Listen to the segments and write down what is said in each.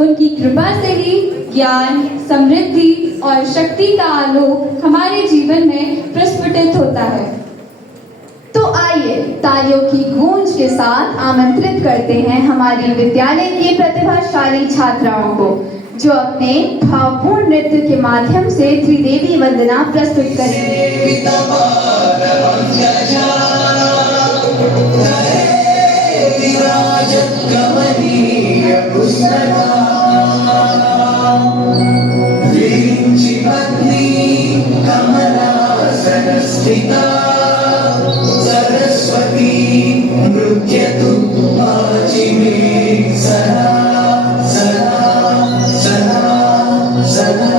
उनकी कृपा से ही ज्ञान, समृद्धि और शक्ति का आलोक हमारे जीवन में प्रस्फुटित होता है। तो आइए तालियों की गूंज के साथ आमंत्रित करते हैं हमारी विद्यालय की प्रतिभाशाली छात्राओं को, जो अपने भावपूर्ण नृत्य के माध्यम से त्रिदेवी वंदना प्रस्तुत करेंगे। सरस्वती नृत्यतु वाचि मे सदा सदा सदा सदा।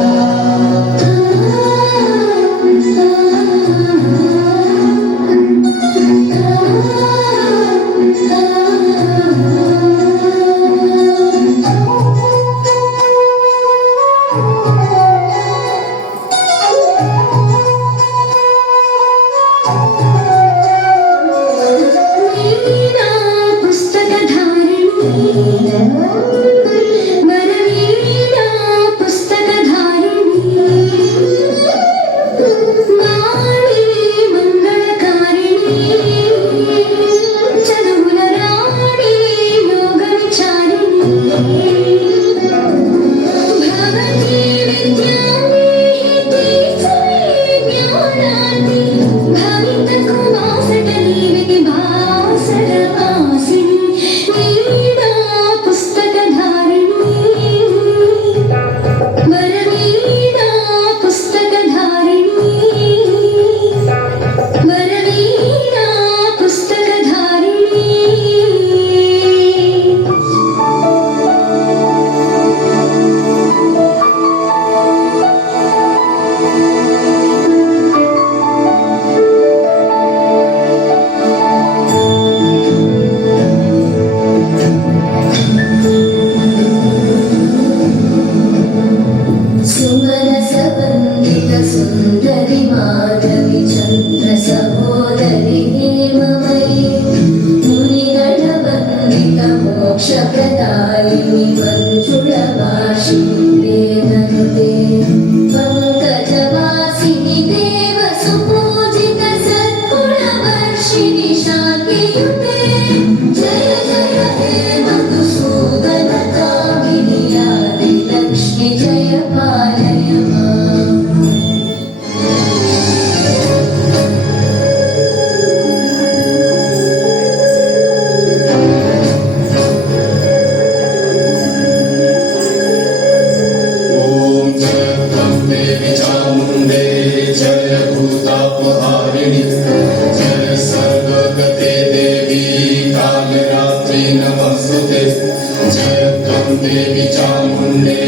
देवी चामुंडे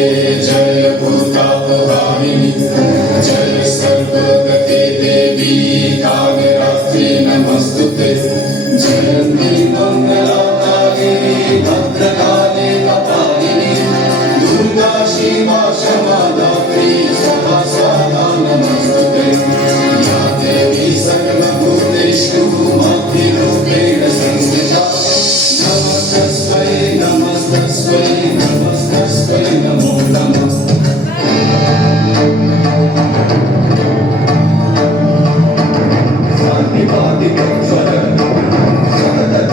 जय भूतापहारिणी जय सर्वगते देवी कालरात्रि नमस्तुते जयंती मंगलाकारिणी भद्रकाले कपालिनी दुर्गा शिवा क्षमा दात्री सदा सदा नमस्तुते या देवी सर्वभूतेषु मातृरूपेण संस्थिता नमस्तस्मै नमो नमः। सान्निपातिकज्वर सतत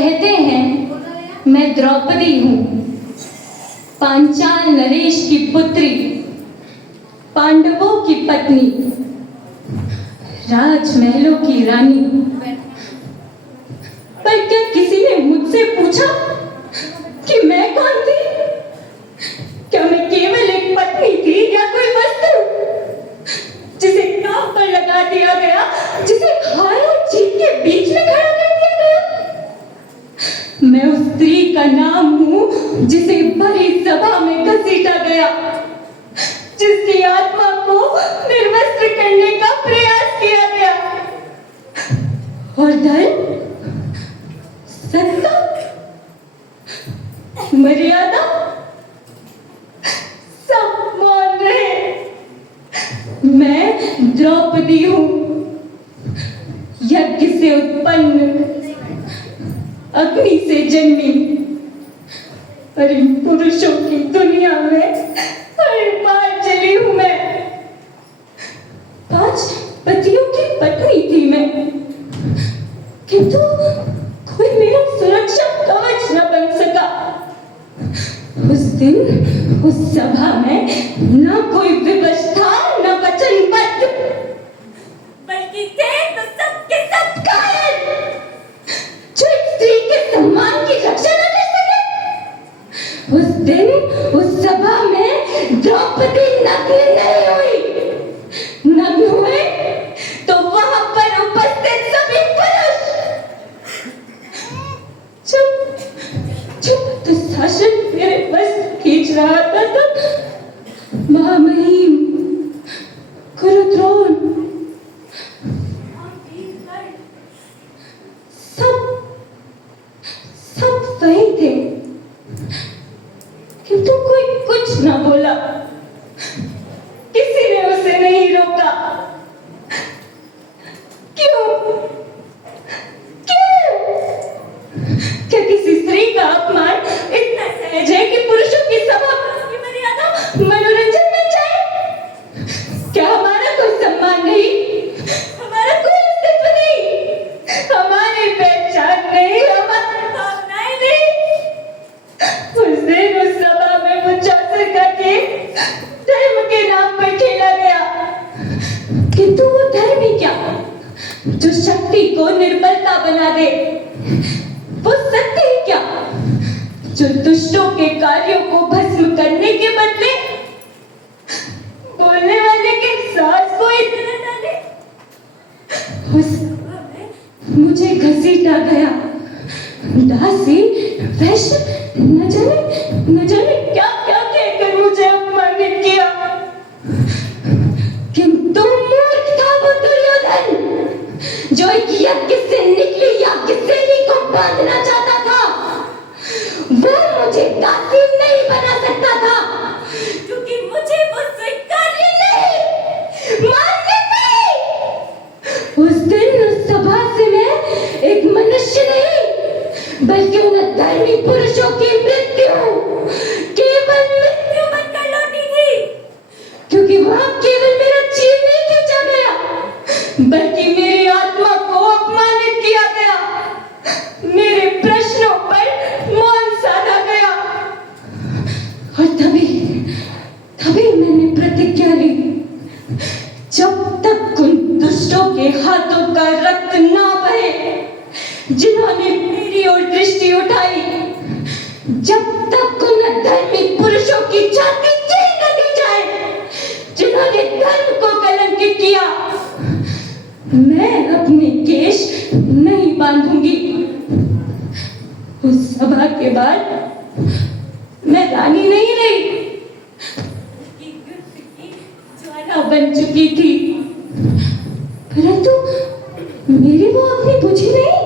कहते हैं मैं द्रौपदी हूँ, पांचाल नरेश की पुत्री, पांडवों की पत्नी, राजमहलों की रानी। पर क्या किसी ने मुझसे पूछा कि मैं कौन थी? क्या मैं केवल एक पत्नी थी या कोई वस्तु जिसे काम पर लगा दिया गया, जिसे हार और जीत के बीच में खड़ा कर दिया गया? मैं उस स्त्री का नाम हूं जिसे भरी सभा में घसीटा गया, जिसकी आत्मा को निर्वस्त्र करने का प्रयास किया गया। और धर्म, सत्ता, मर्यादा सब मौन रहे। मैं द्रौपदी हूं, यज्ञ से उत्पन्न, अग्नि से जन्मी, पर इन पुरुषों की दुनिया में हर बार चली हूं मैं। 5 पतियों की पत्नी थी मैं, किंतु कोई मेरा सुरक्षा कवच न बन सका। उस दिन उस सभा में न कोई विवश था, न वचनबद्ध, बल्कि थे तो सबके सब कायर, जो एक स्त्री के सम्मान की रक्षा न कर सके। उस दिन उस सभा में द्रौपदी नग्न नहीं हुई। नग्न हुए तो वहां पर उपस्थित सभी पुरुष। चुप तो शासन मेरे बस खींच रहा था तब महामहिम कुरुद्रोण सब वही थे, किंतु कोई कुछ ना बोला, किसी ने उसे नहीं रोका। क्यों? क्या किसी स्त्री का अपमान इतना सहज है कि पुरुषों की सभा की मर्यादा मनोरंजन में जाए? क्या हमारा कोई सम्मान नहीं, हमारा कोई अस्तित्व नहीं, हमारी पहचान नहीं, हमारी भावनाएं नहीं? उस दिन उस सभा में मुझे करके धर्म के नाम पर खेला गया, किंतु वो धर्म ही क्या जो शक्ति को निर्बलता बना दे? वो सत्य ही क्या जो दुष्टों के कार्यों को भस्म करने के बदले बोलने वाले के सांस को इतना डाले? मुझे घसीटा गया, दासी, वैश्य, न जाने क्या क्या कहकर मुझे अपमानित किया। किंतु मूर्ख था वो दुर्योधन, जो एक यज्ञ से निकली यज्ञसेनी को बांधना चाहता था। वो मुझे दासी नहीं बना सकता था, क्योंकि मुझे वो स्वीकार्य नहीं, मान्य नहीं। उस दिन उस सभा से मैं एक मनुष्य नहीं, बल्कि उन धर्मी पुरुषों की मृत्यु, केवल मृत्यु बनकर लौटी थी, क्योंकि वहां केवल मेरा जीव नहीं खींचा गया, बल्कि मेरी आत्मा को अपमानित किया गया, मेरे प्रश्नों पर मौन साधा गया। और तभी मैंने प्रतिज्ञा ली, जब तक उन दुष्टों के हाथों का रक्त ना बहे जिन्होंने मेरी ओर दृष्टि उठाई, जब तक उन अधर्मी पुरुषों की छाती चीर न दी जाए जिन्होंने धर्म को कलंकित किया, मैं अपने केश नहीं बांधूंगी। उस सभा के बाद मैं रानी नहीं रही, ज्वाला बन चुकी थी, परंतु मेरी वो अपनी बुझी नहीं,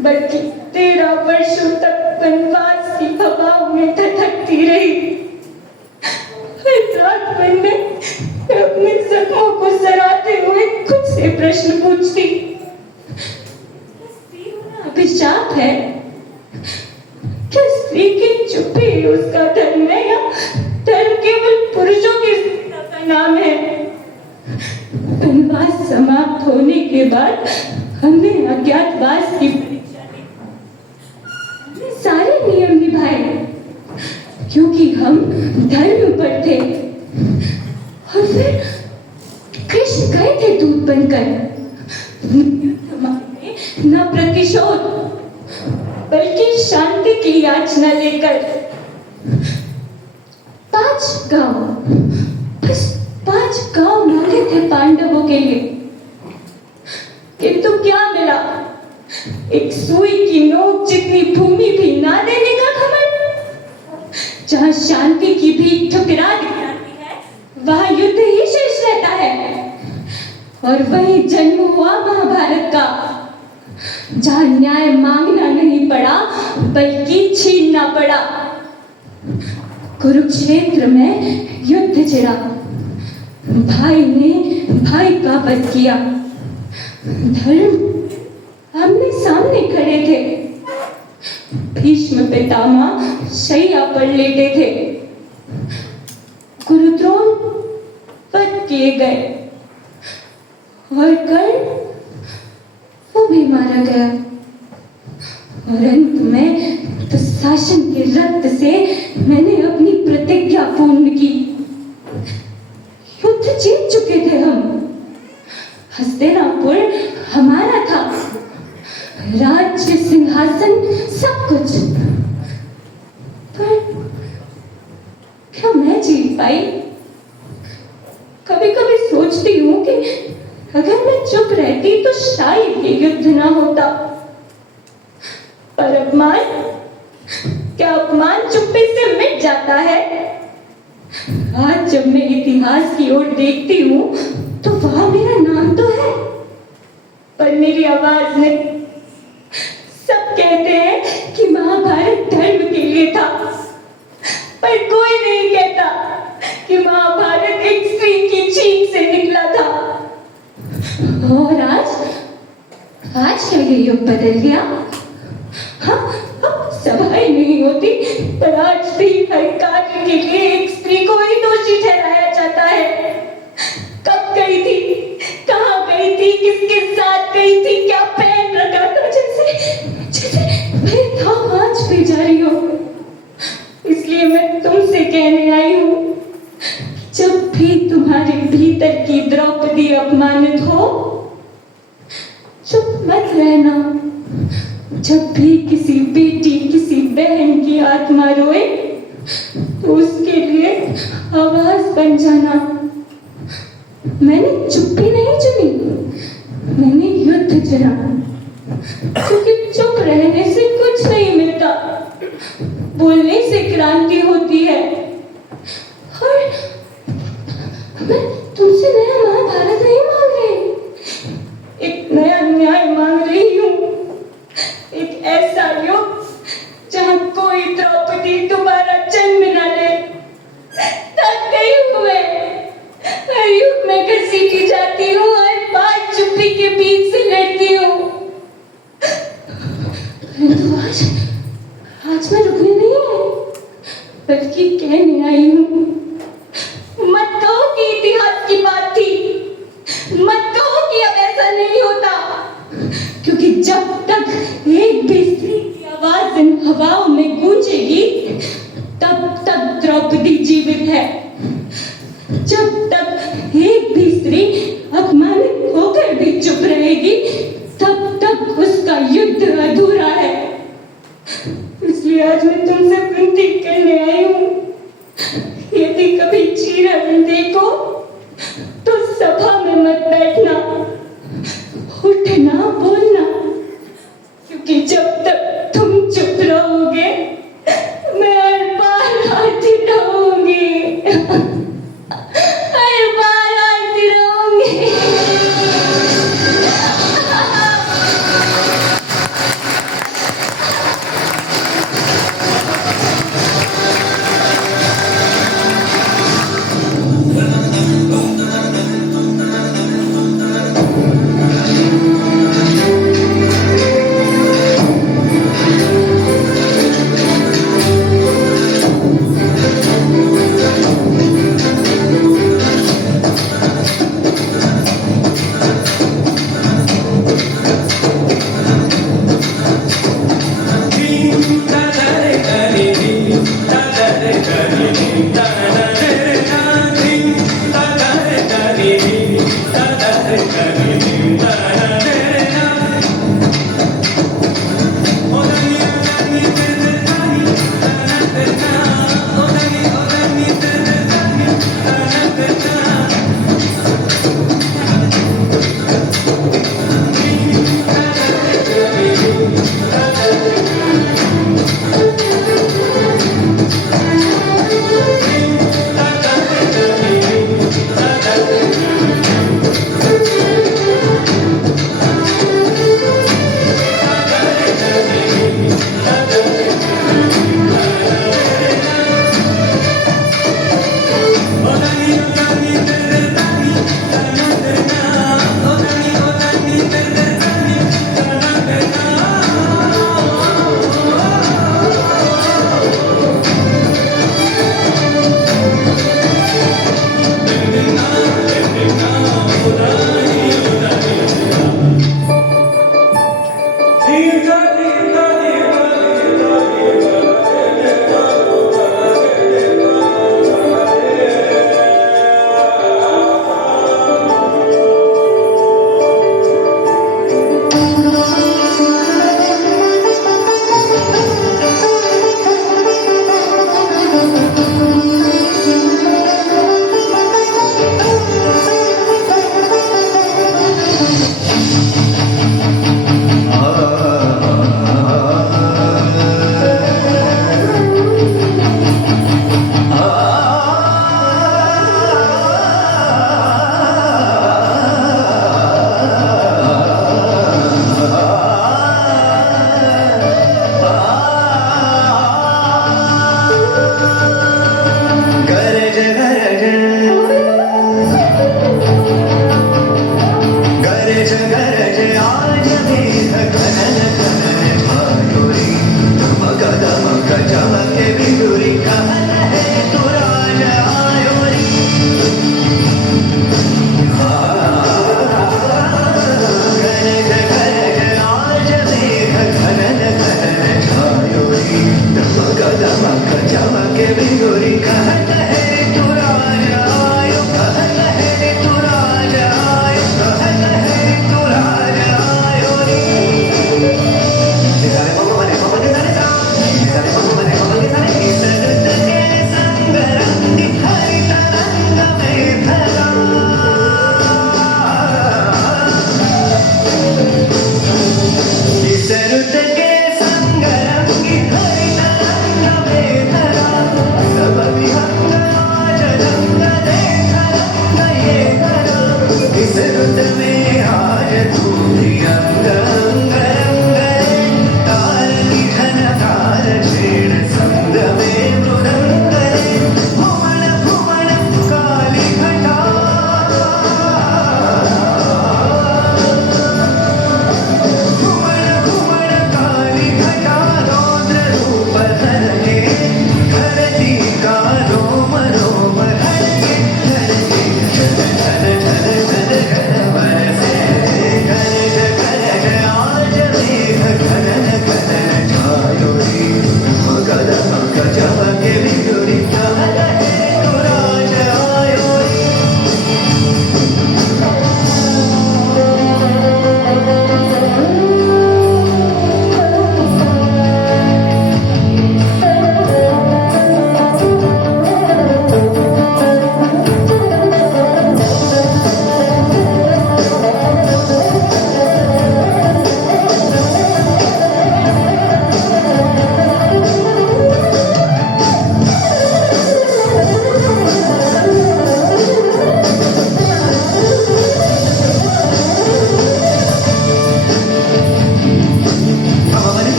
बल्कि 13 वर्षों तक वनवास की हवाओं में धधकती रही। हर रात भर में मैं अपने जख्मों को सराहते हुए खुद से प्रश्न पूछती, स्त्री होना अभिशाप है? क्या स्त्री की चुप्पी उसका धर्म है, या धर्म केवल पुरुषों की स्त्रीता का नाम है? वनवास समाप्त होने के बाद हमने अज्ञातवास की परीक्षा दी। क्योंकि हम धर्म पर थे। और फिर कृष्ण गए थे दूत बनकर, न प्रतिशोध बल्कि शांति की याचना लेकर। 5 गांव, बस 5 गांव मांगे थे पांडवों के लिए, किंतु क्या मिला? एक सुई की नोक जितनी भूमि भी ना देने का घमंड। जहां शांति की भीख ठुकरा दी जाती है, वहां युद्ध ही शेष रहता है। और वही जन्म हुआ महाभारत का, जहां न्याय मांगना नहीं पड़ा बल्कि छीनना पड़ा। कुरुक्षेत्र में युद्ध छिड़ा, भाई ने भाई का वध किया। धर्म आमने सामने खड़े थे, भीष्म पितामह शैया पर लेटे थे। कुरुद्रोण वध किए गए और कर्ण वो भी मारा गया। और अंत में तो शासन के रक्त से मैंने अपनी प्रतिज्ञा पूर्ण की। युद्ध जीत चुके थे हम, हस्तिनापुर हमारा था, राज्य सिंहासन सब कुछ। पर क्या मैं जीत पाई? कभी कभी सोचती हूँ कि अगर मैं चुप रहती तो शायद ये युद्ध ना होता। पर अपमान, क्या अपमान चुप्पी से मिट जाता है? आज जब मैं इतिहास की ओर देखती हूँ तो वहां मेरा नाम तो है, पर मेरी आवाज नहीं। सब कहते हैं कि महाभारत धर्म के लिए था, पर कोई नहीं कहता कि महाभारत एक स्त्री की छींक से निकला था। और आज क्या ये युग बदल गया? हाँ, अब सभाएं नहीं होती, पर आज भी हर कार्य के लिए एक स्त्री को ही दोषी ठहराया जाता है। कब गई थी, कहाँ गई थी, किसके साथ गई थी, क्या पहन रखा था, जैसे मेरे धाम आज भी जारी हो। इसलिए मैं तुमसे कहने आई हूँ, जब भी तुम्हारे भीतर की द्रौपदी अपमानित हो, चुप मत रहना। जब भी किसी बेटी, किसी बहन की आत्मा रोए तो उसके लिए आवाज बन जाना। मैंने चुप्पी नहीं चुनी, मैंने युद्ध चुना, क्योंकि चुप रहने से कुछ नहीं मिलता, बोलने से क्रांति होती है। और मैं तुमसे नया महाभारत नहीं मांग रही, एक नया न्याय मांग रही हूँ। एक ऐसा युग जहाँ कोई द्रौपदी दोबारा जन्म न ले। थक गई हूँ मैं, हर युग में घसीटी जाती हूँ, हर बात चुप्पी के बीच से लड़ती हूँ। परंतु आज मैं रुकने नहीं आई, बल्कि कहने आई हूँ। मत कहो कि इतिहास की बात थी, मत कहो कि अब ऐसा नहीं होता, क्योंकि जब तक एक भी स्त्री की आवाज इन हवाओं में गूंजेगी, तब तक द्रौपदी जीवित है। जब तक एक भी स्त्री अपमानित होकर भी चुप रहेगी, तब तक उसका युद्ध अधूरा है। इसलिए आज मैं तुमसे विनती करने आई हूँ, यदि कभी चीरहरण देखो तो सभा में मत बैठना, उठना, बोलना, क्योंकि जब तक तुम चुप रहोगे मैं हर बार आती रहूंगी, हर बार आती रहूंगी।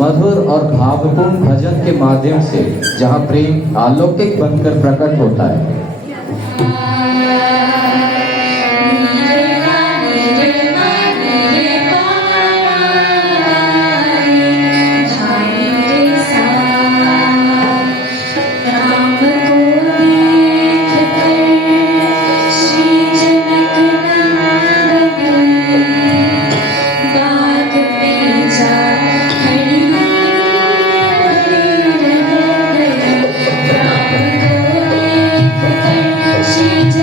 मधुर और भावपूर्ण भजन के माध्यम से जहाँ प्रेम अलौकिक बनकर प्रकट होता है। श्री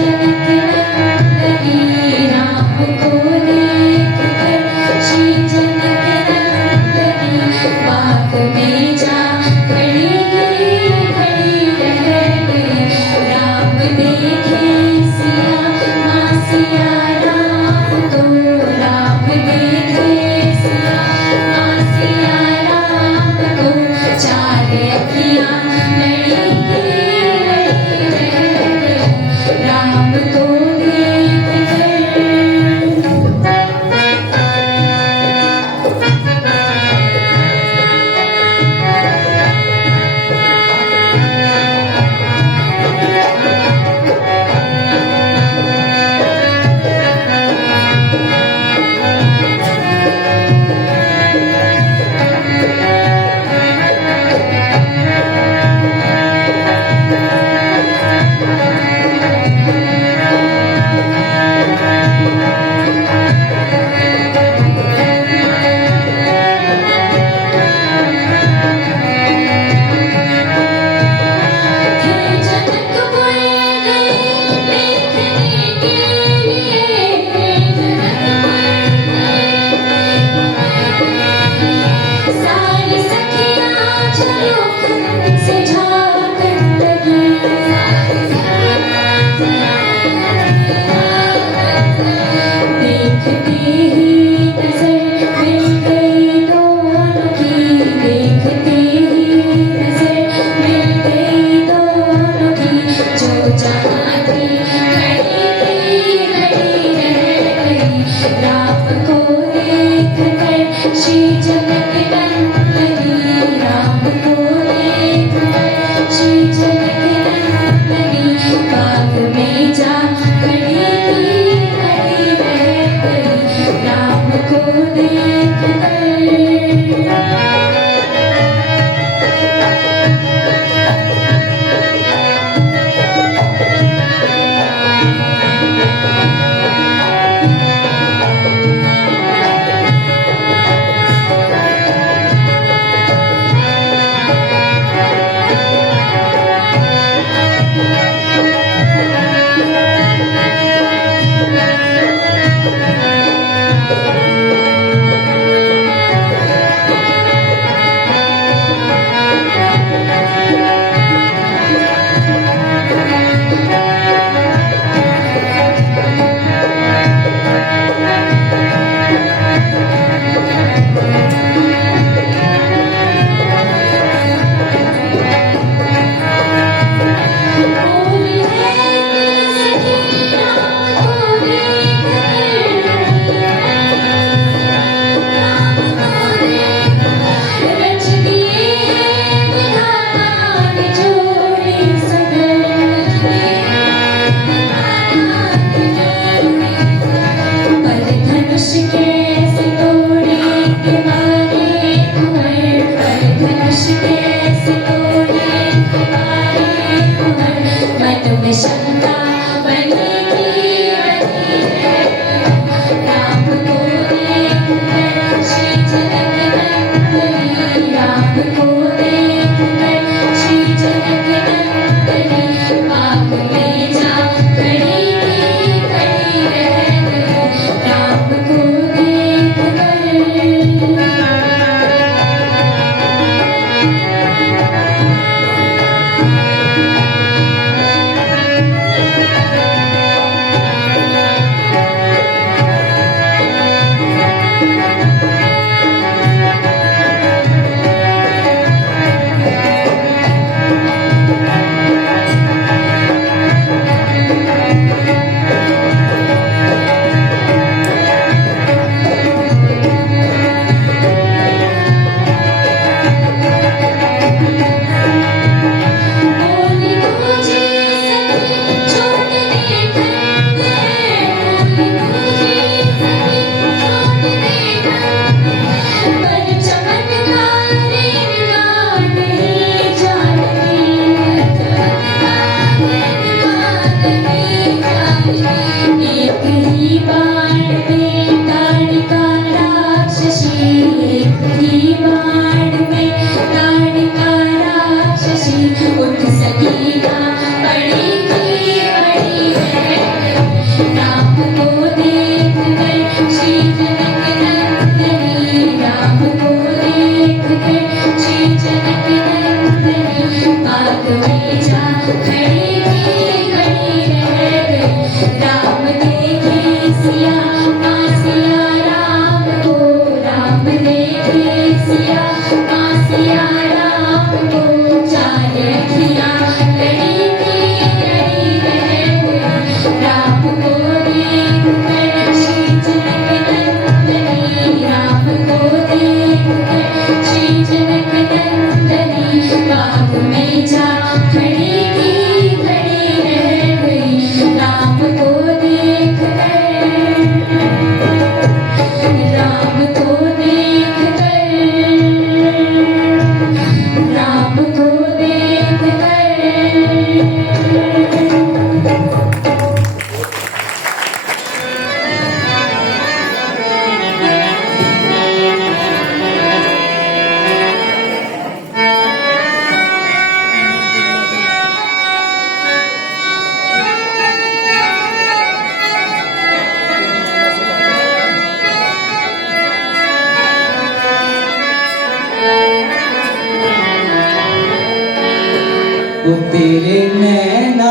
वो तेरे नैना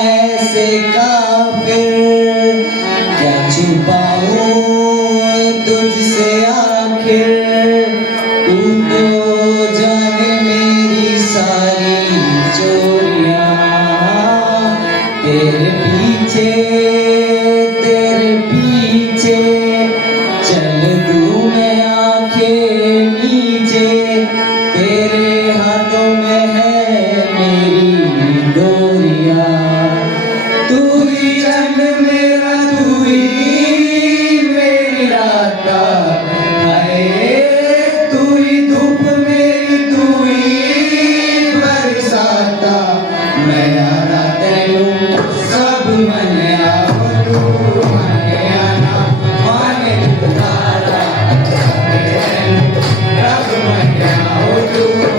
ऐसे काफिर, क्या छुपाऊं तुझसे आखिर। तू तो जाने मेरी सारी चोरियां, तेरे पीछे चल दूं मैं आंखें नीचे। तेरे हाथों में है मेरी डोरियां। तू ही चंद मेरा, तू ही मेरी रात है। तू ही धूप मेरी, तू ही बरसाता। मैं आना तेरू सब मन आओ, तू मन आना माने तारा। रब मन आओ तू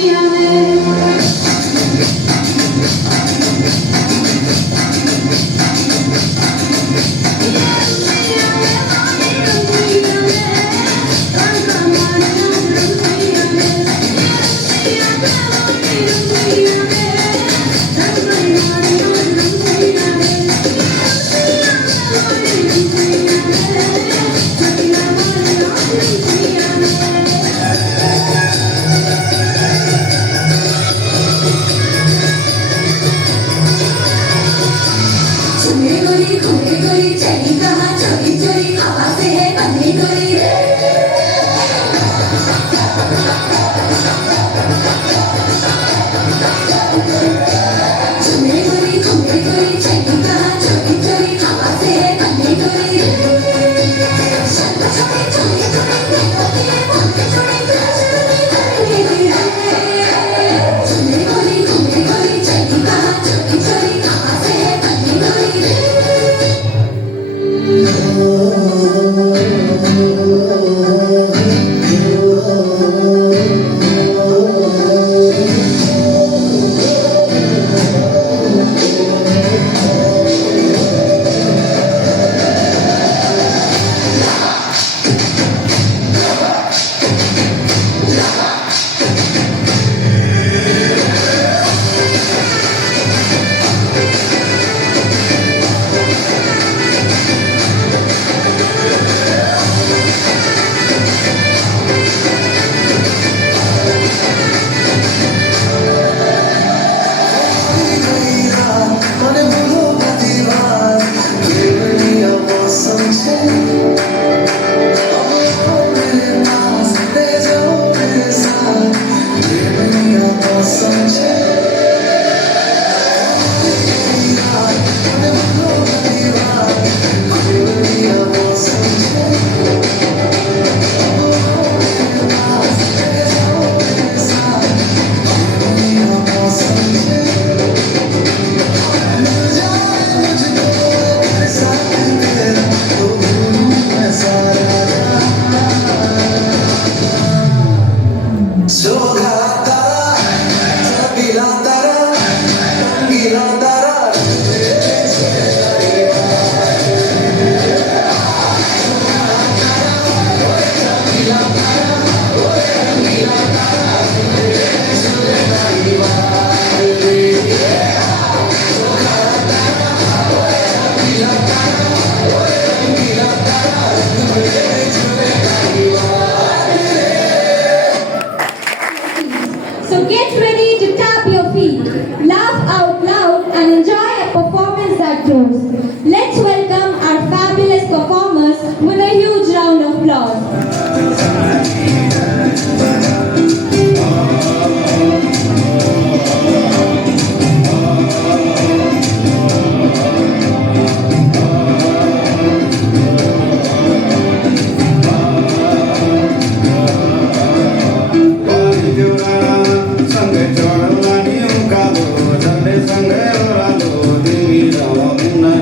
दुनिया में So get ready to tap your feet, laugh out loud and enjoy a performance that grows. Let's welcome our fabulous performers with a huge round of applause. संग चढ़वानी का दो झंडे संग रालो देवी राम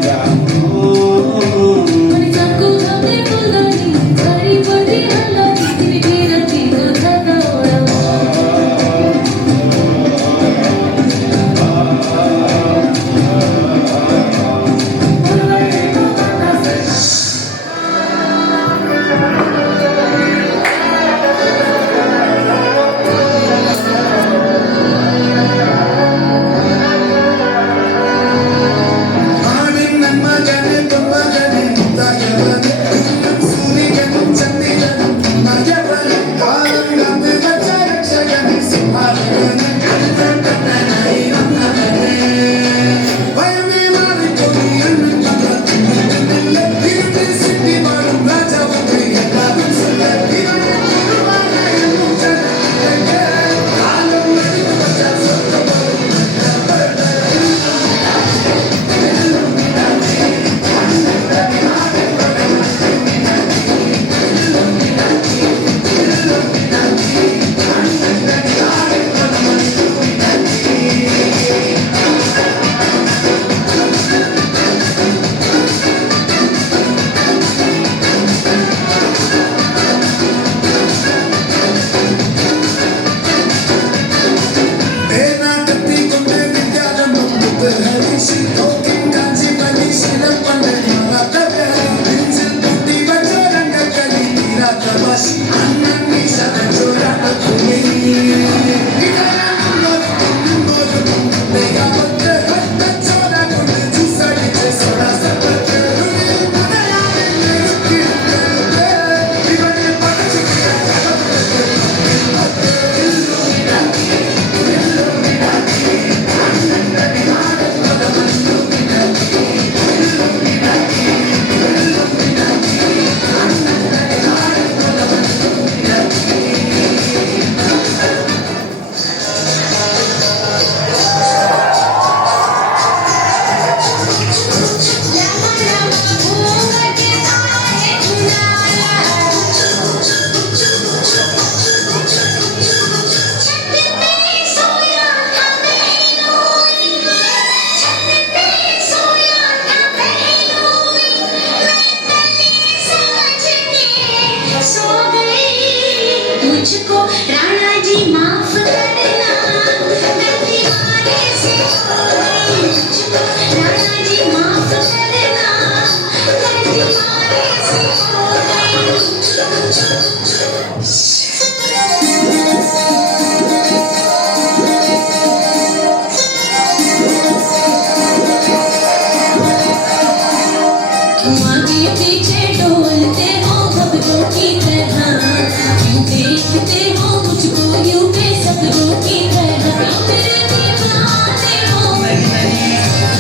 की तरह मेरे दीवाने हो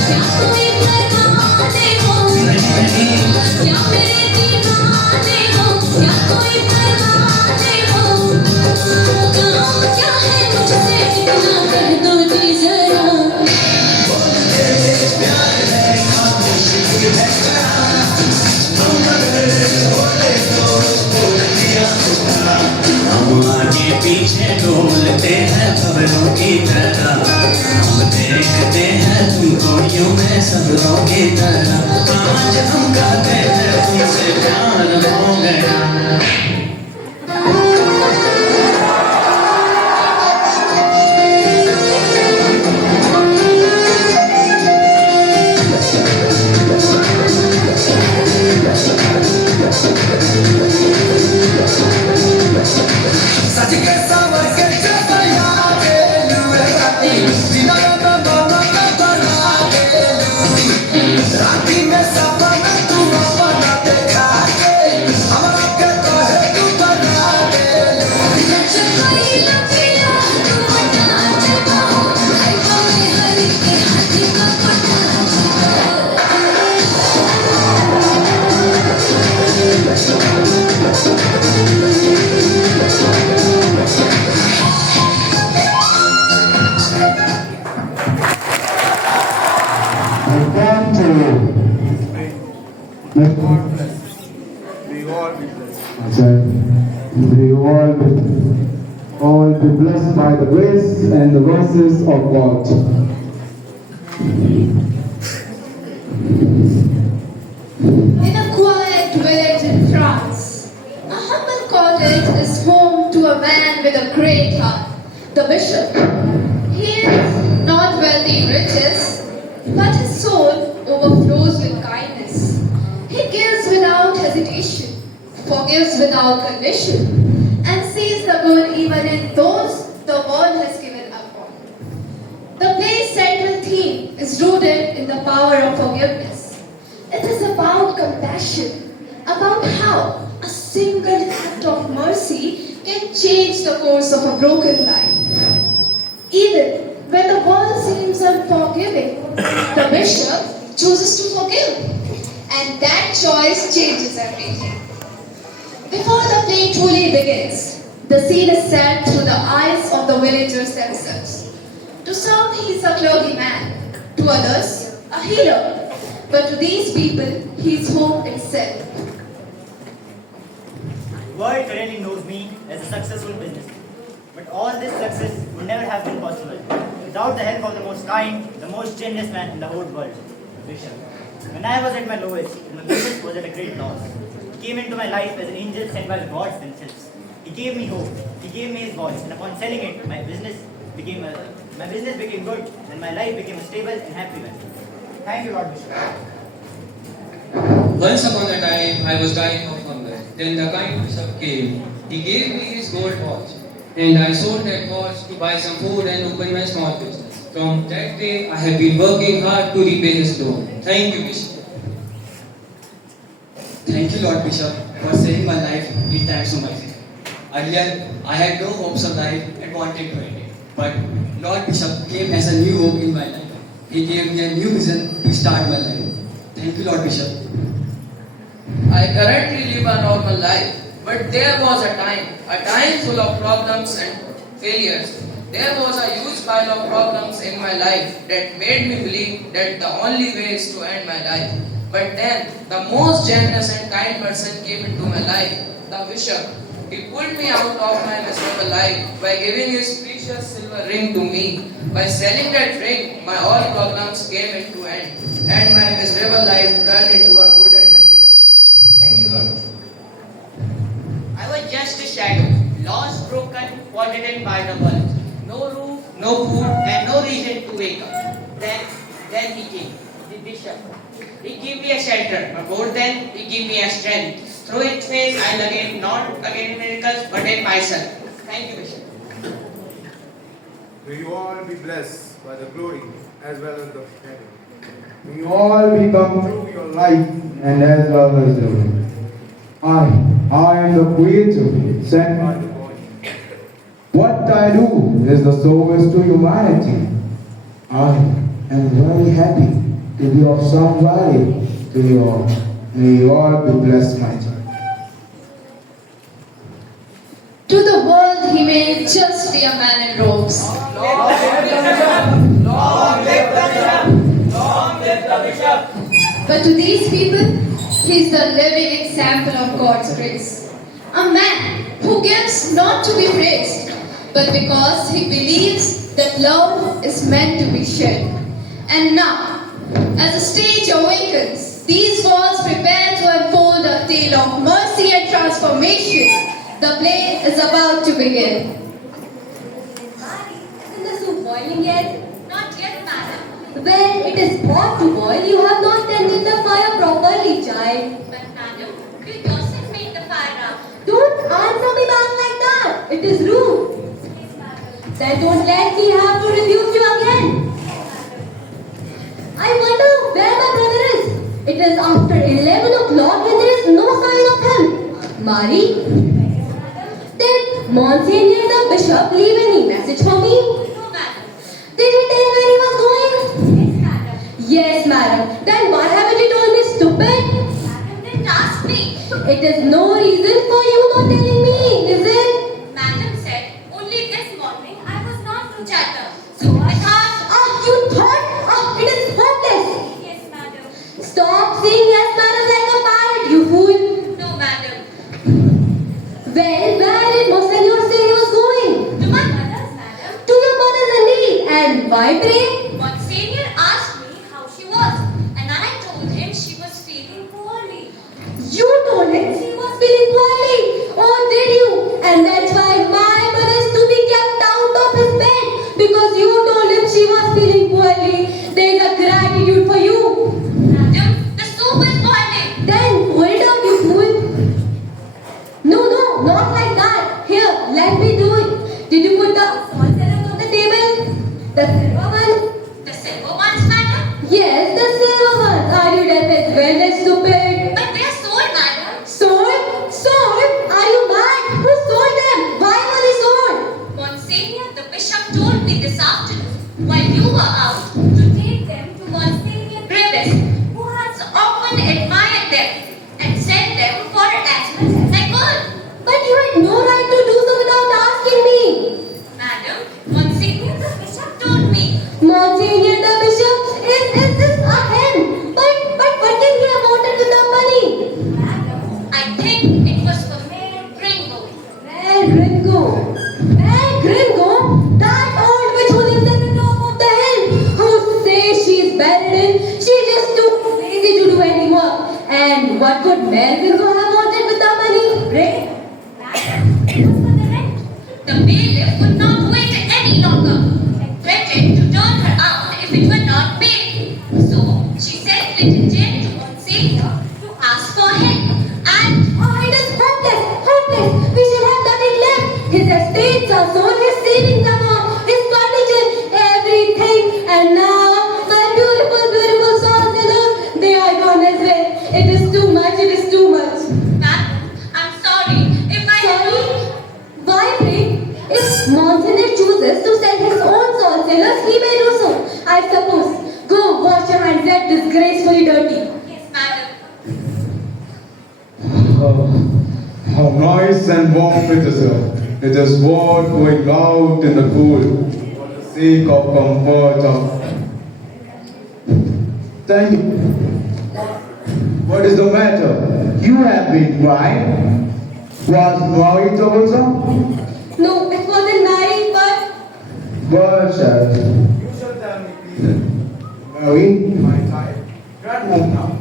क्या कोई परवाने हो क्या मेरे दीवाने हो क्या कोई परवाने हो काम क्या है मुझसे इतना कह दो जी जरा हम आगे पीछे डोलते हैं खबरों की तरह हम देखते हैं तुमको यूं में सबरों की तरह आज हम कहते हैं तुमसे प्यार हो गया सच के सावर के चपया के लुए राती बिना बना बना के राती में सपना तू बना देखा के हमारा के कहे तू बना के कोई लपिया तू बता चुका आई तो मैं हर के हाथ का पटा All be blessed by the grace and the mercies of God. In a quiet village in France, a humble cottage is home to a man with a great heart, the bishop. He is not wealthy in riches, but his soul overflows with kindness. He gives without hesitation, forgives without condition, and sees the good even in those the world has given up on. The play's central theme is rooted in the power of forgiveness. It is about compassion, about how a single act of mercy can change the course of a broken life. Even when the world seems unforgiving, the bishop chooses to forgive, and that choice changes everything. Before the play truly begins, the scene is set through the eyes of the villagers themselves. To some, he is a clergyman, to others, a healer. But to these people, he is hope itself. The world currently knows me as a successful businessman. But all this success would never have been possible without the help of the most kind, the most generous man in the whole world, the Bishop. When I was at my lowest, when my business was at a great loss, he came into my life as an angel sent by the gods themselves. He gave me hope. He gave me his voice, and upon selling it, my business became good, and my life became a stable and happy one. Thank you, Lord Bishop. Once upon a time, I was dying of hunger. Then the kind bishop came. He gave me his gold watch, and I sold that watch to buy some food and open my small business. From that day, I have been working hard to repay his loan. Thank you, Bishop. Thank you, Lord Bishop, for saving my life in times of my Earlier, I had no hopes of life and wanted to end it. But Lord Bishop came as a new hope in my life. He gave me a new vision to start my life. Thank you, Lord Bishop. I currently live a normal life, but there was a time full of problems and failures. There was a huge pile of problems in my life that made me believe that the only way is to end my life. But then, the most generous and kind person came into my life, the bishop. He pulled me out of my miserable life by giving his precious silver ring to me. By selling that ring, my all problems came into end, and my miserable life turned into a good and happy life. Thank you, Lord. I was just a shadow, lost, broken, forgotten by the world. No roof, no food, and no reason to wake up. Then he came, the bishop. He gave me a shelter, but more than he gave me a strength. Through its faith, I'll again not again in miracles, but in myself. Thank you, Bishop. May you all be blessed by the glory as well as the heaven. We all become through your life and as well as the way. I am the creator sent by the body. What I do is the service to humanity. I am very happy to be of some value to you all. May you all be blessed, my child. To the world, he may just be a man in robes. But to these people, he is the living example of God's grace. A man who gives not to be praised, but because he believes that love is meant to be shared. And now, as the stage awakens, these walls prepare to unfold a tale of mercy and transformation. The play is about to begin. Isn't the soup boiling yet? Not yet, madam. Well, it is hot to boil. You have not tended the fire properly, child. But madam, you yourself made the fire up. Don't answer me back like that. It is rude. Then don't let me have to rebuke you again. I wonder where my brother is. It is after 11 o'clock and there is no sign of him. Mari? Did Monsignor the Bishop leave any message for me? No, madam. Did he tell where he was going? Yes, madam. Yes, madam. Then why haven't you told me, stupid? Madam didn't ask me. It is no reason for you not telling me, is it? Madam said only this morning I was not to chatter. So I thought. You thought? It is hopeless. Yes, madam. Stop saying yes, madam, like a parrot, you fool. No, madam. Well, where did Monsignor say he was going? To my mother's, madam. To your mother's indeed. And why pray? Monsignor asked me how she was, and I told him she was feeling poorly. You told him she was feeling poorly. Oh, did you? And that's why my mother is to be kept out of his bed. Because you told him she was feeling poorly. There is a gratitude for you. Madam, the soup is boiling. Then pour it out, you fool. No, not like that. Here, let me do it. Did you put the salt cellars on the table? The silver one? The silver ones, madam. Yes, the silver one. Are you deaf as well as stupid? But they're sold, madam. Sold? Sold? Are you mad? Who sold them? Why were they sold? Monsignor, the bishop told me this afternoon while you were out to take them to Monsignor Brevis, who has often admired them and sent them for as much as I could. But you had no right to do so without asking me. Madam, Monsignor the bishop told me. Monsignor the Bishop, is this a him? But what did he have wanted with the money? Madam, I think it was for Mayor Gringo. Where Gringo? Where Gringo? That old witch who lives at the top of the hill, who says she's bedridden, she's just too lazy to do any work. And what could Mayor Gringo have wanted with the money? Right? Madam, it was for the rent. The bailiff would not wait any longer and threatened to turn her out if it were not paid. So she sent little Jane to Monsignor to ask for help. And It is hopeless, hopeless. We should have nothing left. His estates are sold, his savings are gone, his furniture, everything. And now, my beautiful, beautiful sorcerers, they are gone as well. It is too much, it is too much. madam, I'm sorry if I Sorry? Why, pray? If Monsignor chooses to sell his own sorcerers, he may do so, I suppose. Go wash your hands, that disgracefully dirty. Yes, madam. How nice and warm it is here. It is worth going out in the cool for the sake of comfort of... Thank you. What is the matter? You have been crying. Was Mary troublesome? No, it wasn't married, but But, child, You shall tell me, please. Mary, My child. You're at home now.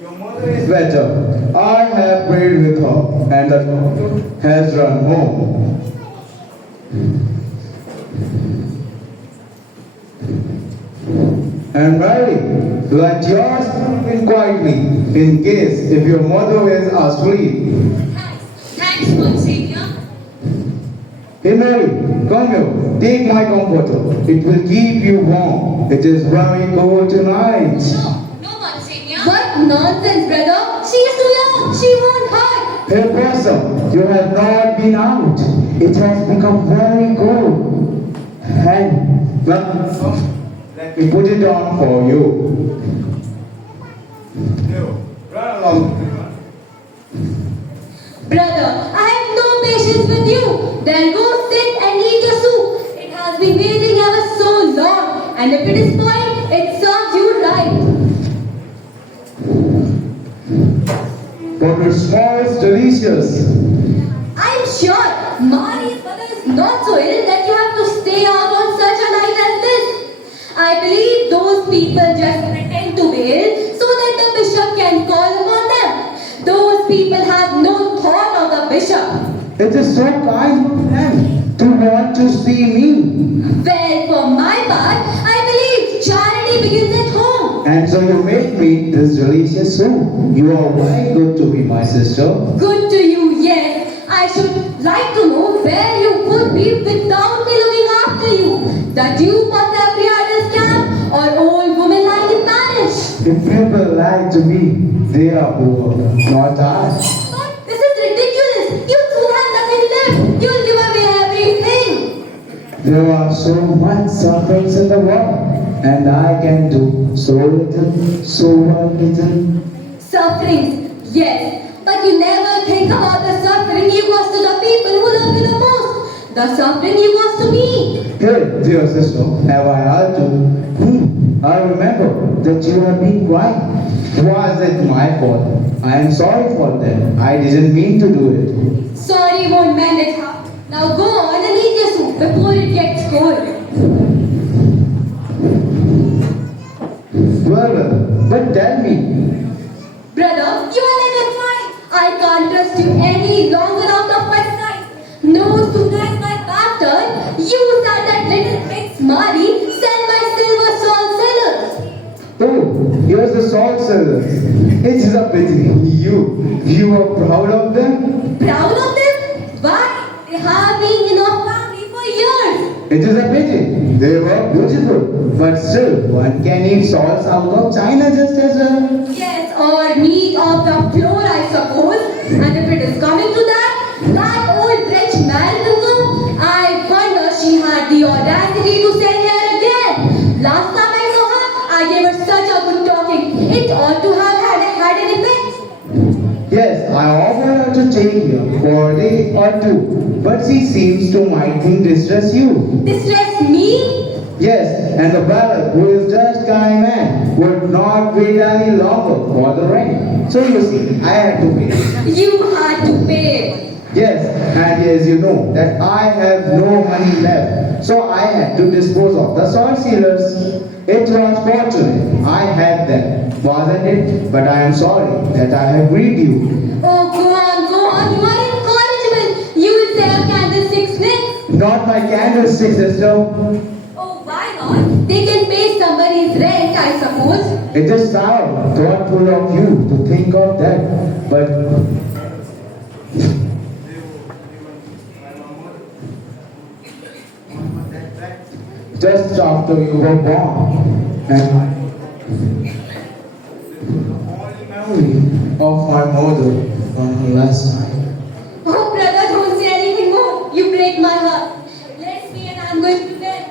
Your mother is is better. I have prayed with her, and the doctor has run home. And Mary, let yours in quietly, in case if your mother is asleep. Thanks, Monsignor. Hey Mary, come here, take my comforter. It will keep you warm. It is very cold tonight. No, Monsignor. what nonsense, brother? She is too young. She won't hurt. Hey person, you have not been out. It has become very cold. And let me put it on for you. Run along. Brother, I have no patience with you. Then go sit and eat your soup. It has been waiting ever so long, and if it is spoiled, it serves you right. But it smells delicious. I am sure Mari's mother is not so ill that you have to stay out on such a night as this. I believe those people just pretend to be ill so that the bishop can call upon them. Those people have no thought of the bishop. It is so kind of them to want to see me. Well, for my part, I believe charity begins at home. And so you make me this delicious soup. You are very good to me, my sister. Good to you, yes. I should like to know where you would be without me looking after you. The Duke of the Priadis camp or old woman lying in parish. If people lie to me, they are poor, not I. But this is ridiculous. You two have nothing left. You'll give away everything. There are so much sufferings in the world, and I can do so little, so little. Sufferings, yes. But you never think about the suffering you cause to the people who love you the most. The suffering you cause to me. Hey, dear sister, have I hurt you? I remember that you have been crying. Was it my fault? I am sorry for that. I didn't mean to do it. Sorry won't mend it up. Now go on and eat your soup before it gets cold. Well, but tell me. Brother, you are like a child. I can't trust you any longer out of my sight. No sooner as my bastard, you said that little pig's Mari, sell my silver salt cellars. Oh, here's the salt cellars. It is a pity. You are proud of them? Proud of them? Why? They have been in our family for years. It is a pity. They were beautiful. But still, one can eat salts out of China just as well. Yes, or meat off the floor, I suppose. And if it is coming to that old wretch Marigold, I wonder she had the audacity to send here again. Last time I saw her, I gave her such a good talking. It ought to have had an effect. Yes, I offered her to take here for a day or two. But she seems to might distress you. Distress me? Yes, and the brother, who is just kind man, would not wait any longer for the rent. So you see, I had to pay. You had to pay. Yes, and as you know, that I have no money left. So I had to dispose of the salt sealers. It was fortunate I had them, wasn't it? But I am sorry that I have grieved you. Oh, go on. You are incorrigible. You will sell candlesticks next. Not my candlestick, sister. Oh, why not? They can pay somebody's rent, I suppose. It is sound, thoughtful of you to think of that. But just after you were born, and only memory of my mother on her last night. Oh, brother, don't say anything more. You break my heart. Bless me and I'm going to bed.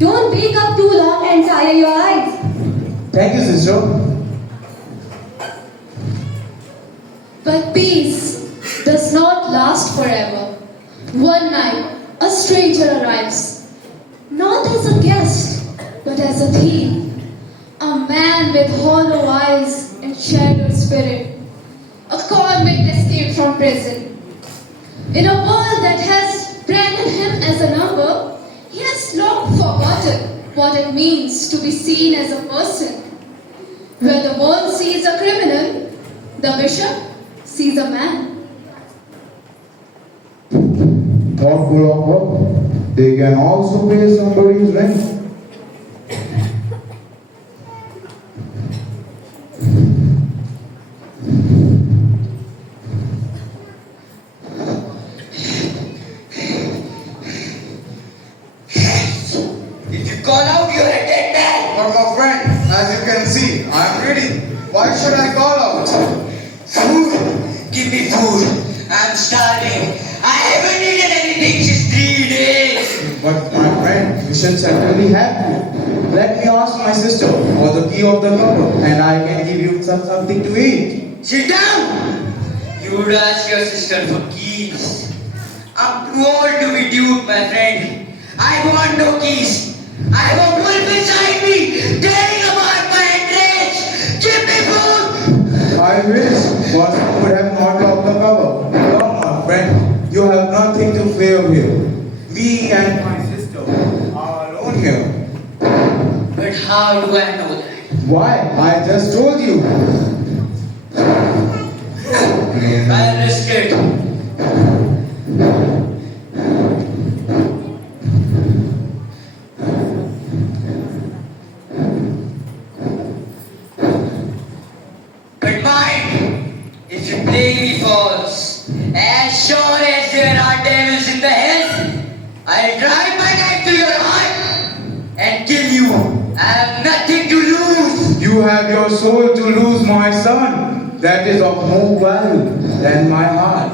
Don't wake up too long and tire your eyes. Thank you, sister. But peace does not last forever. One night, a stranger arrives, not as a guest, but as a thief. A man with hollow eyes and shattered spirit. A convict escaped from prison. In a world that has branded him as a number, he has long forgotten what it means to be seen as a person. Where the world sees a criminal, the bishop sees a man. Thoughtful of her. They can also pay somebody's rent. ready. Why should I call out? Food! Give me food! I'm starving! I haven't eaten anything since 3 days! But my friend, you should certainly have food. Let me ask my sister for the key of the cupboard and I can give you something to eat. Sit down! You would ask your sister for keys. I'm too old to be duped, my friend. I want no keys. I have a wolf inside me, tearing apart my entrails. Give me food! I wish Boston would have not locked the cupboard. Come on, friend. You have nothing to fear here. Me and my sister are alone here. But how do I know that? Why? I just told you. I risk it. But mind, if you play me false, as sure as there are devils in the hell, I'll drive my knife to your heart and kill you. I have nothing to lose. You have your soul to lose, my son. That is of more value than my heart.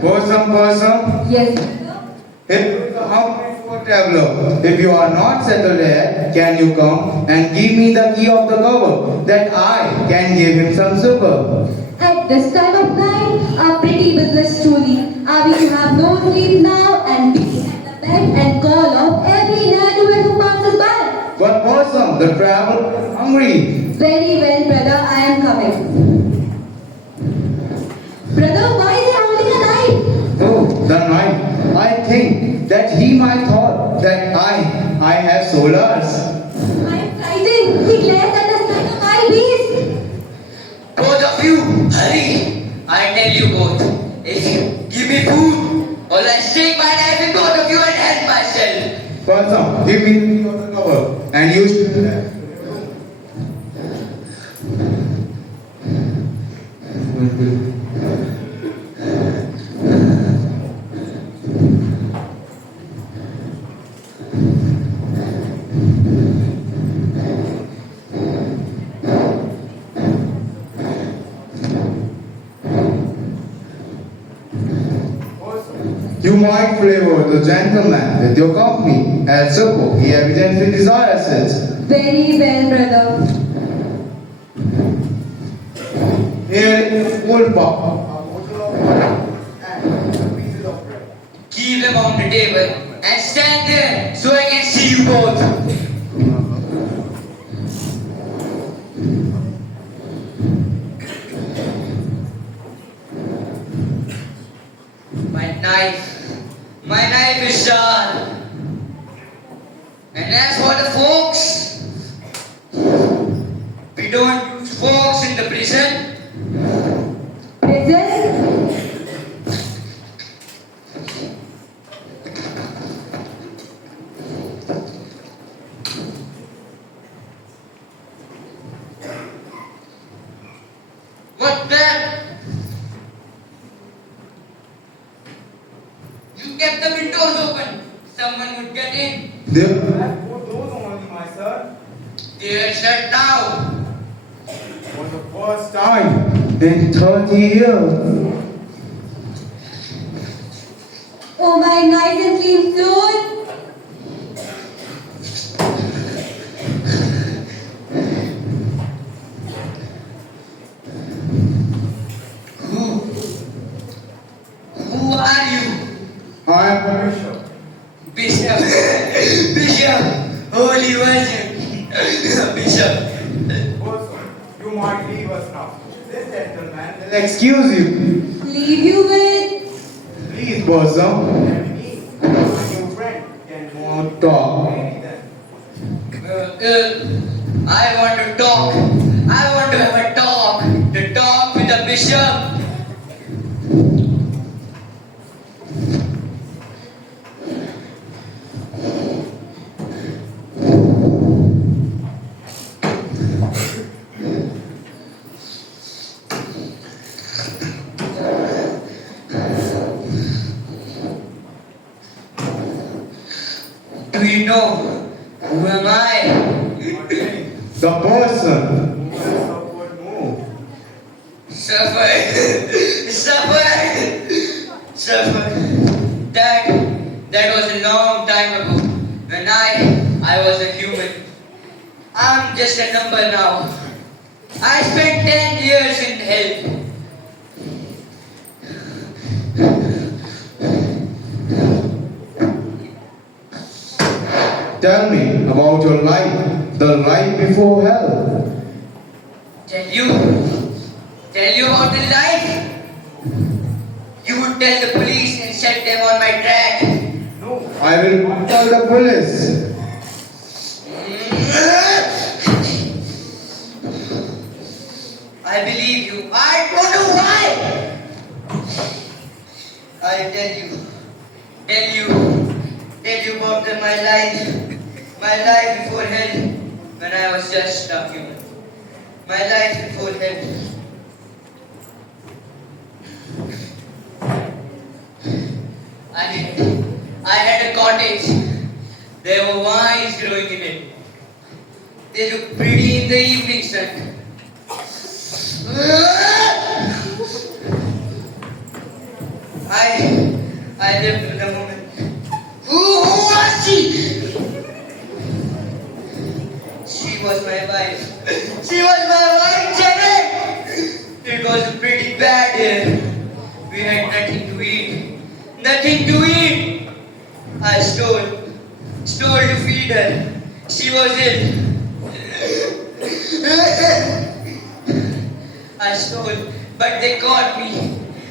Person, Yes. it will come for a traveler. If you are not settled here, can you come and give me the key of the cupboard that I can give him some supper? At this time of night, a pretty business truly. Are we to have no sleep now and be at the bed and call off every neighbor who passes by? But person, the traveler is hungry. Very well, brother, I am coming. Brother, why is he holding a knife? Oh, the knife. I think that he might thought that I have solars. I am frightened. He glares at us like a wild beast. Both of you, hurry! I tell you both, if you give me food, or I stake my life in both of you and help myself. Person, give me the key of the cupboard and you should. You might flavor the gentleman with your company at supper. He evidently desires it. Very well, brother. Here is a full pop, a bottle of wine, and pieces of bread. Keep them on the table and stand there so I can see you both. My knife is sharp. And as for the forks, we don't use forks in the prison. Prison? What that? You kept the windows open. Someone would get in. There are those only, my son. They are shut down. For the first time in 30 years. Oh, my nice and clean floor. Who are you? I am Bishop. Bishop. Bishop. Holy Virgin. Bishop. You might leave us now. This gentleman will excuse you. Leave you with. Please, bosom. Let me and my new friend can more talk. I want to talk. I want to have a talk. To talk with the bishop. Do you know Who am I? The person. Suffer. That was a long time ago when I was a human. I'm just a number now. I spent 10 years in hell. Tell me about your life, the life before hell. Tell you about the life? You would tell the police and set them on my track. No, I will not tell the police. I believe you. I don't know why. I'll tell you about my life before hell, when I was just a human. My life before hell. I had a cottage. There were vines growing in it. They looked pretty in the evening sun. I lived with a woman. Who was she? She was my wife. She was my wife, Janet. It was pretty bad here. We had nothing to eat. Nothing to eat. I stole to feed her. She was ill. I stole, but they caught me.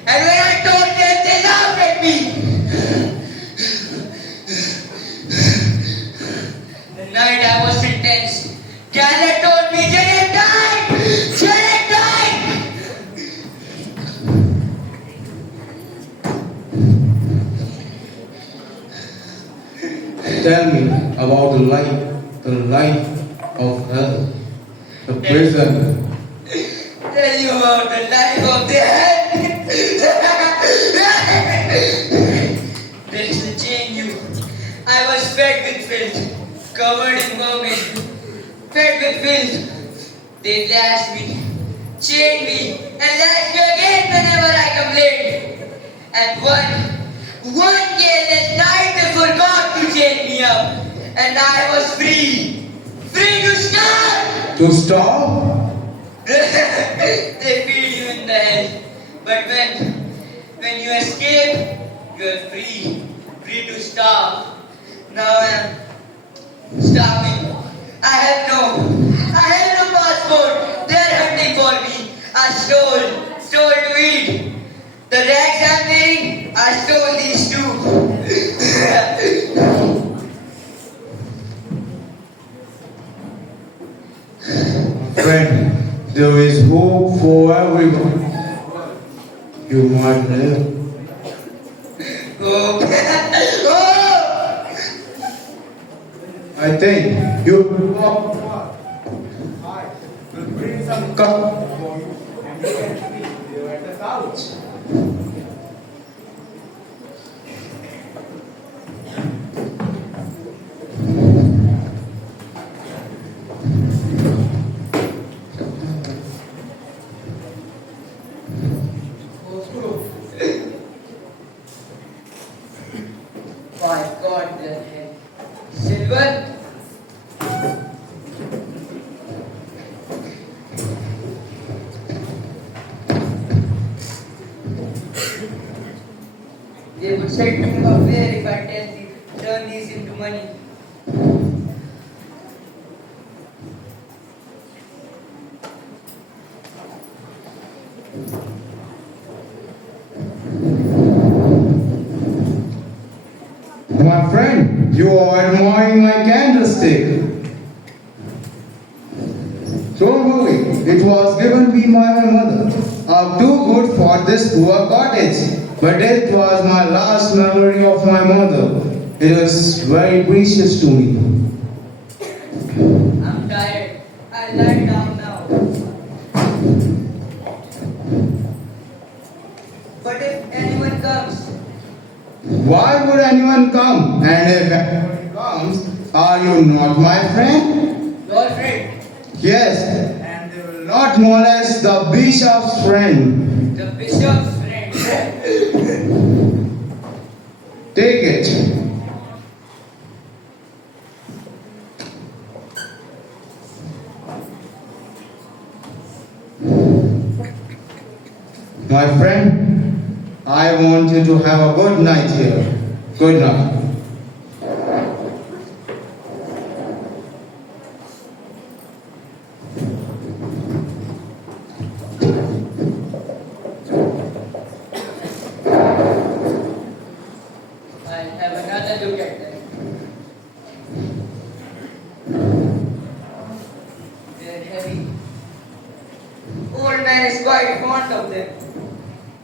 And when I told them, they laughed at me. The night I was sentenced, Janet told me, Janet died! Janet died! Tell me about the life of hell, the prison. Tell you about the life of the hell. There is a chain you. I was fed with filth, covered in vermin, fed with filth. They lashed me, chained me, and lashed me again whenever I complained. And one careless night they forgot to chain me up, and I was free to starve. To starve? They feed you in the hell, but when you escape, you are free to starve. Now I am starving. I have no passport. They are hunting for me. I stole to eat. The rags I'm wearing, I stole these too. Friend, there is hope for everyone. You might live. I think you will bring some cup for you and you can sleep there at the couch. My God, the hell. Silver? They would set me up there if I turn these into money. My friend, you are admiring my candlestick. Don't worry, it was given me by my mother. I'm too good for this poor cottage, but it was my last memory of my mother. It is very precious to me. I'm tired. I'll lie down now. But if anyone comes, Why would anyone come? And if anyone comes, Are you not my friend? Your friend, Yes, and they will not molest the bishop's friend. the bishop's friend. Take it. My friend, I want you to have a good night here. Good night. I'll have another look at them. They're heavy. Old man is quite fond of them.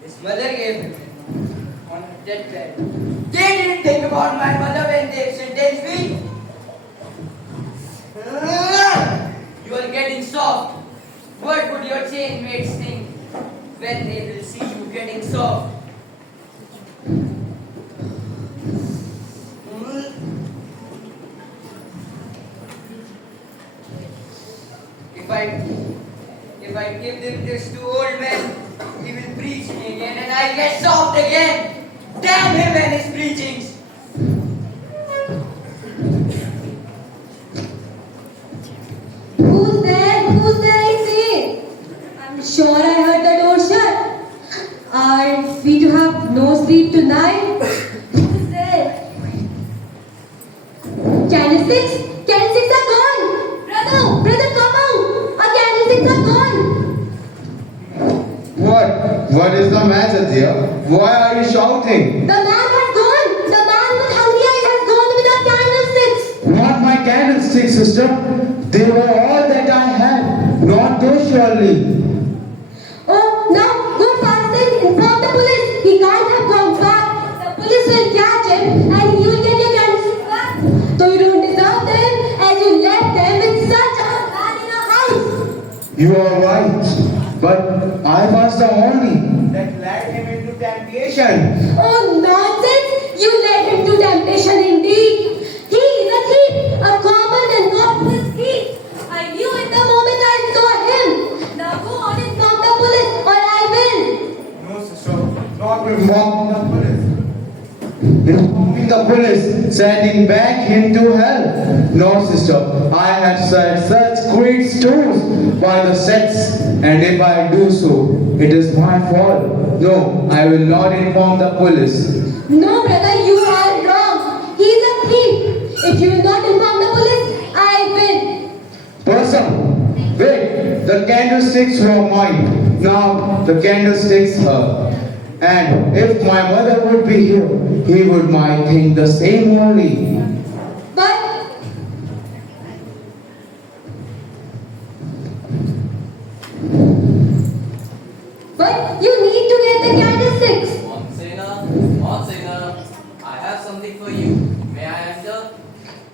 His mother gave him them on her deathbed. They didn't think about my mother when they sentenced me. You are getting soft. What would your chain mates think when they will see you getting soft? If I give them this to old man, he will preach me again and I'll get soft again. Damn him and his preachings. Who's there? Who's there? I say. I'm sure I heard the door shut. Are we to have no sleep tonight? Who's there? Candlesticks? Candlesticks are gone. Brother, come out. Our candlesticks are gone. What is the matter, dear? Why are you shouting? The man has gone. The man with hungry eyes has gone with our candlesticks. Not my candlesticks, sister. They were all that I had. Not those, surely. Oh, now go fast and inform the police. He can't have gone back. The police will catch him and you will get your candlesticks back. So you don't deserve them and you left them with such a man in our house. You are right. But I was the only that led him into temptation. Oh, nonsense! You led him to temptation indeed. He is a thief, a common and worthless thief. I knew it the moment I saw him. Now go on and inform the police or I will. No, sister. Not informing the police. Informing the police, sending back into hell. No, sister. I have said such great stories by the sects, and if I do so, it is my fault. No, I will not inform the police. No, brother, you are wrong. He is a thief. If you will not inform the police, I will. Person, wait, the candlesticks were mine. Now the candlesticks are. And if my mother would be here, he would might think the same only. But you need to get the candlesticks. Monsignor, I have something for you. May I enter?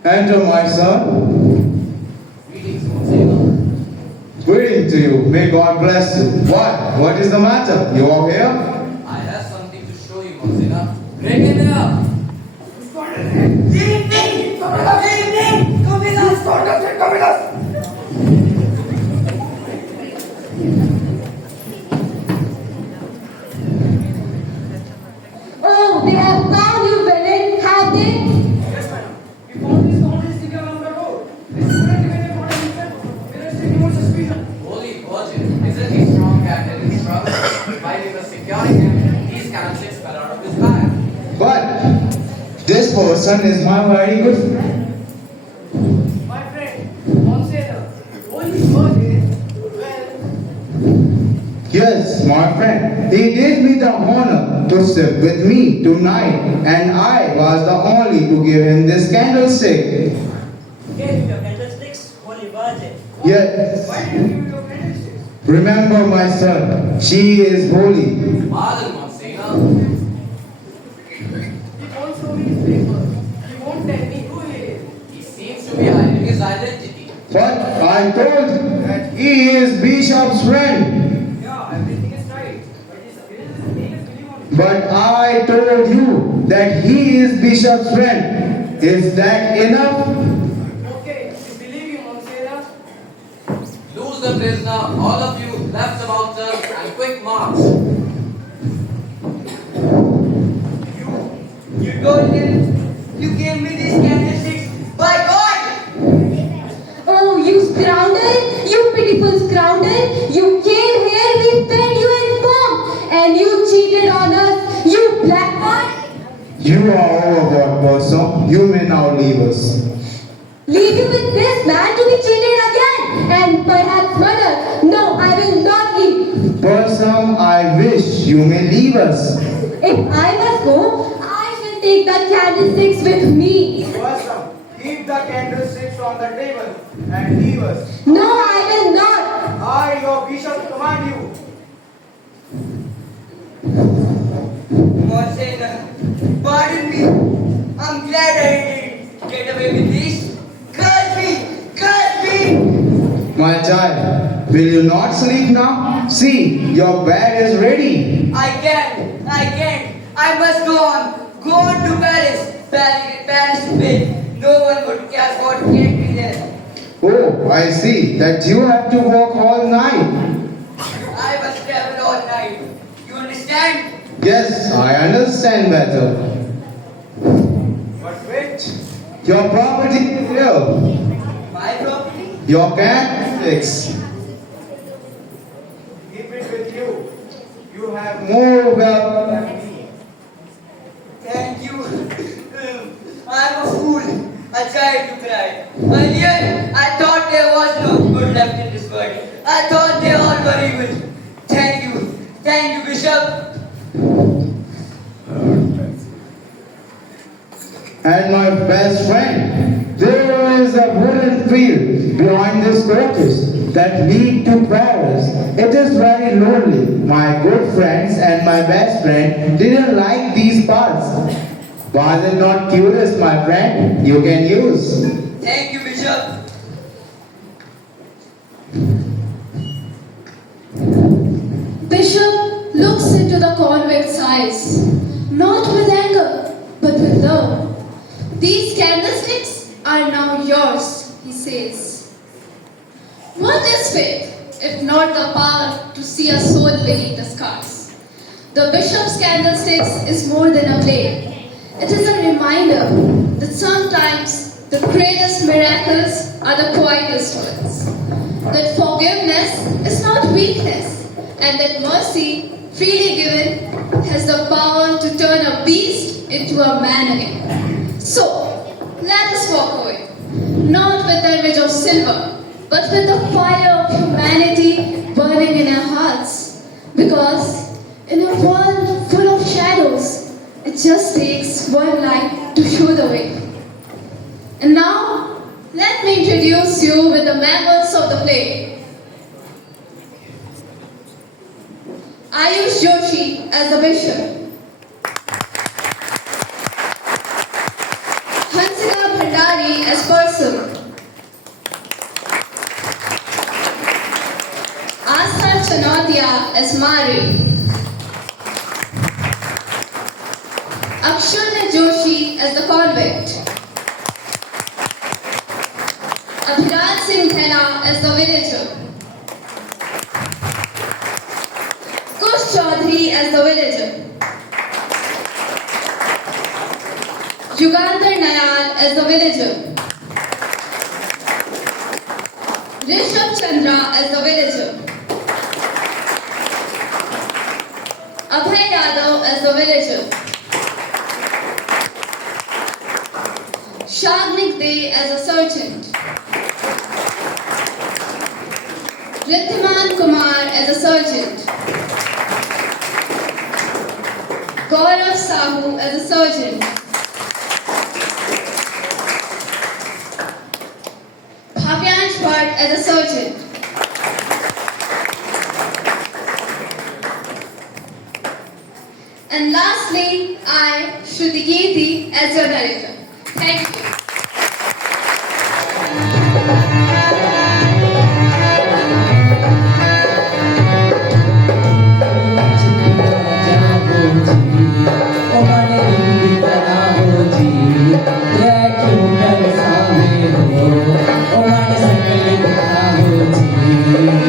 Enter, my son. Greetings, Monsignor. Greeting to you. May God bless you. What is the matter? You are here? I have something to show you, Monsignor. Break in there. Oh, they have found you, villain, have they? Yes, madam. We found these scoundrels sitting around the road. They couldn't even report himself. We are taking more suspicion. Holy Virgin, isn't he strong and in his trouble? While we were securing him, these candlesticks fell out of his bag. But this person is my very good friend. My friend, Monsignor, Holy Virgin, well, Yes, my friend. He did me the honor to sit with me tonight, and I was the only to give him this candlestick. Gave your candlesticks, Holy Virgin. Yes. Why did you give your candlesticks? Remember, my son, she is holy. pardon, Monsignor. He won't show me his papers. He won't tell me who he is. He seems to be hiding his identity. But I told you that he is Bishop's friend. Yeah, everything is right. But his name is William. But I told you that he is Bishop's friend. Is that enough? the prisoner, all of you left the bouncers and quick march. You told him you gave me these candlesticks. By God! Oh, you scoundrel! You pitiful scoundrel! You came here, we fed you in form, and you cheated on us, you blackguard! You are overboard, Person. You may now leave us. Leave you with this man to be cheated again, and perhaps murder. No, I will not leave. Person, I wish you may leave us. If I must go, I shall take the candlesticks with me. Awesome. Keep the candlesticks on the table and leave us. No, I will not. I, your bishop, command you. Monsignor, pardon me. I'm glad I didn't get away with this. Curse me! Curse me! My child, will you not sleep now? See, your bed is ready. I can't. I must go on. Go on to Paris. Paris to bed. No one would afford to get me there. Oh, I see that you have to walk all night. I must travel all night. You understand? Yes, I understand better. But wait. Your property is here. My property? Your candlesticks. Keep it with you. You have More wealth than me. Thank you. I'm a fool. A child to cry. Earlier, I thought there was no good left in this world. I thought they all were evil. Thank you. Thank you, Bishop. And my best friend, there is a wooden field behind this tortoise that lead to Paris. It is very lonely. My good friends and my best friend didn't like these parts. Was it not curious, my friend? You can use. Thank you, Bishop. Bishop looks into the convict's eyes, not with anger, but with love. These candlesticks are now yours, he says. What is faith, if not the power to see a soul beneath the scars? The bishop's candlesticks is more than a blade. It is a reminder that sometimes the greatest miracles are the quietest ones. That forgiveness is not weakness, and that mercy, freely given, has the power to turn a beast into a man again. So, let us walk away, not with the image of silver, but with the fire of humanity burning in our hearts. Because in a world full of shadows, it just takes one light to show the way. And now, let me introduce you with the members of the play. Ayush Joshi as the bishop. Hansika Bhandari as person. Asa Chanotia as Mari. Akshana Joshi as the convict. Abhiraj Singh Khena as the villager. Kush Chaudhary as the villager. Yugandhar Nayal as the villager. Rishabh Chandra as the villager. Abhay Yadav as the villager. Shagnik Dey as a sergeant. Riddhiman Kumar as a sergeant. Gaurav Sahu as a sergeant. Bhavyansh Bhatt as a sergeant. And lastly, I, Shruti Kirti, as your narrator. Thank you. Oh,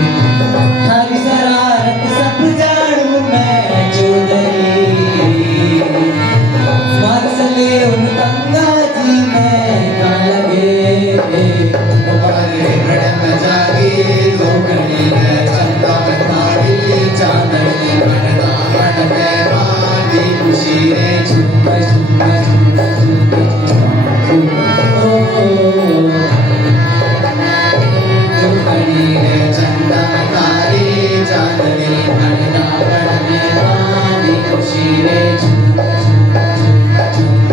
खुशी रे चंदा तारी चांदनी भरना बड़ में पानी खुशी रे झूम झूम झूम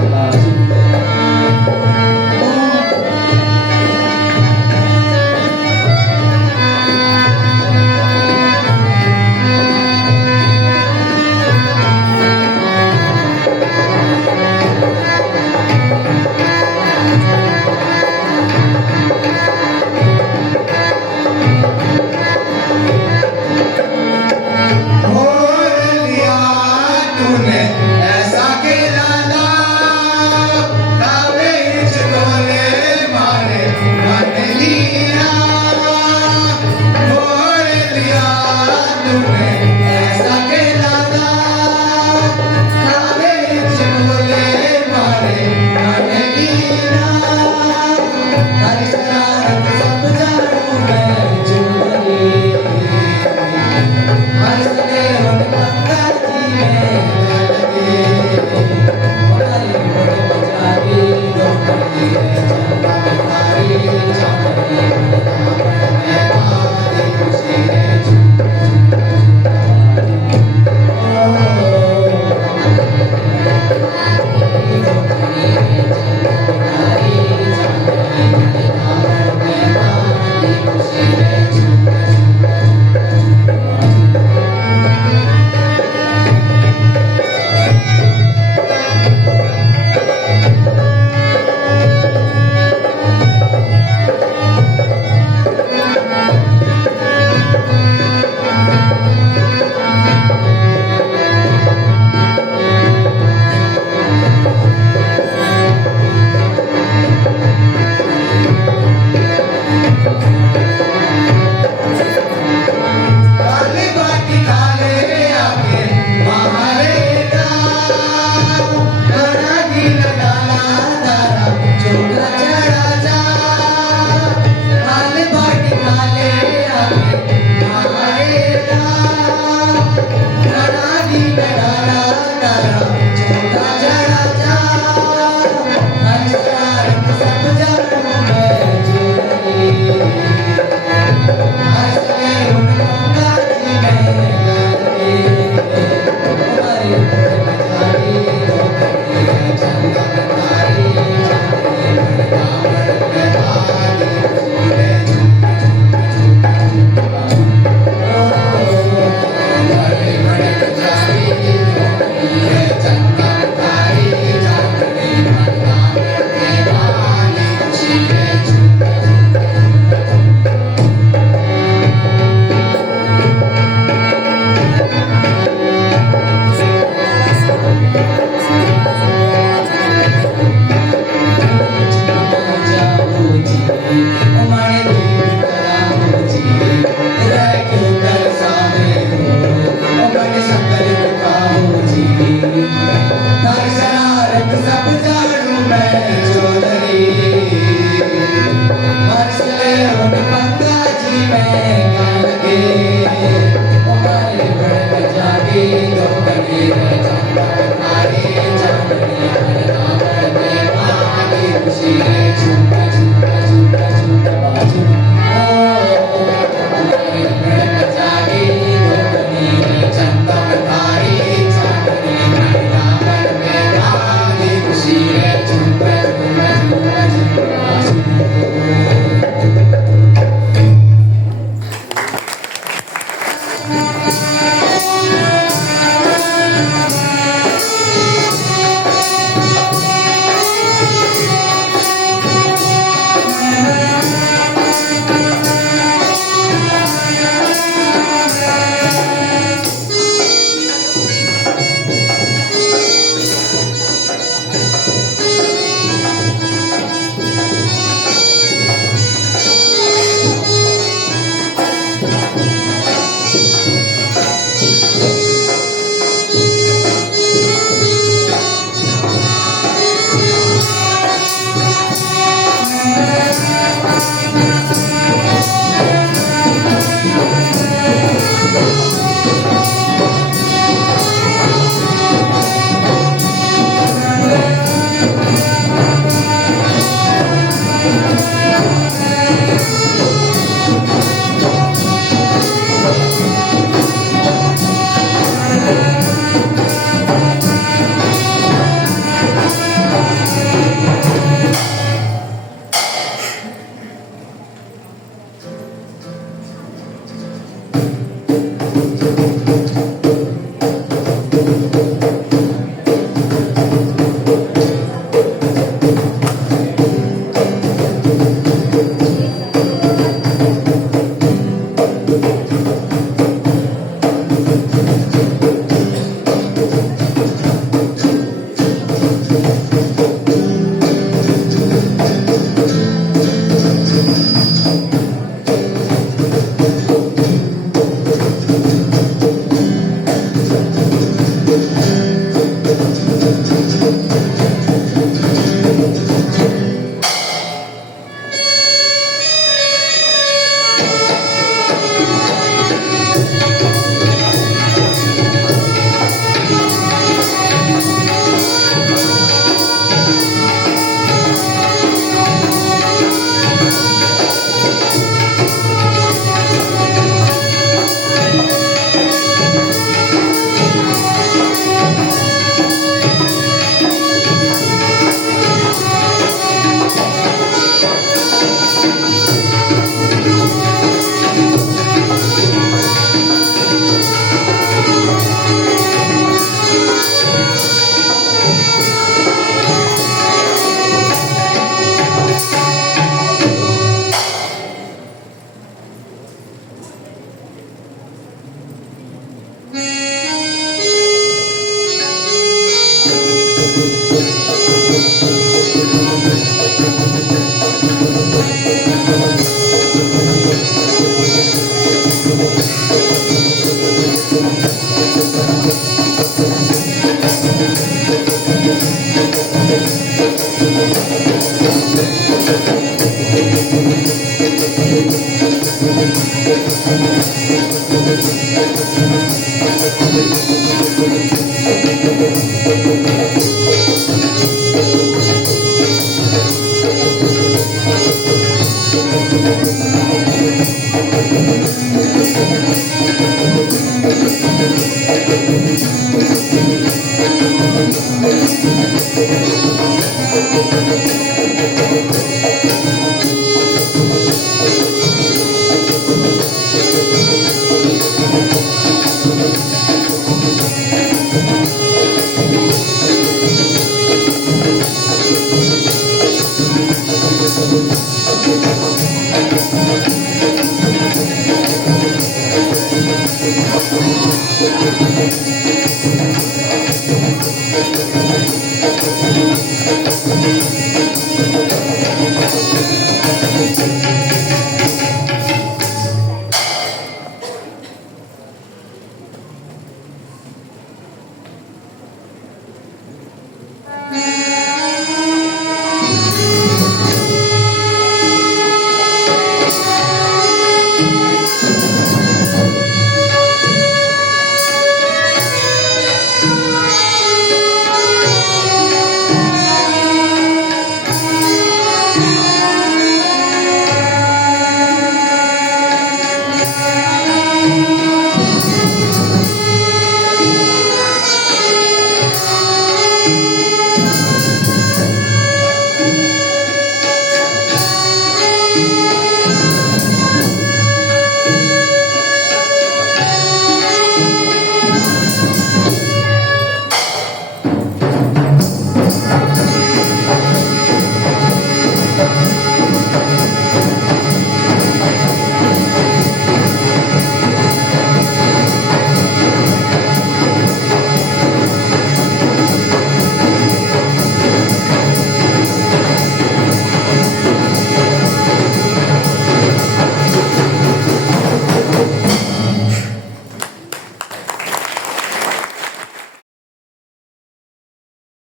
Thank you.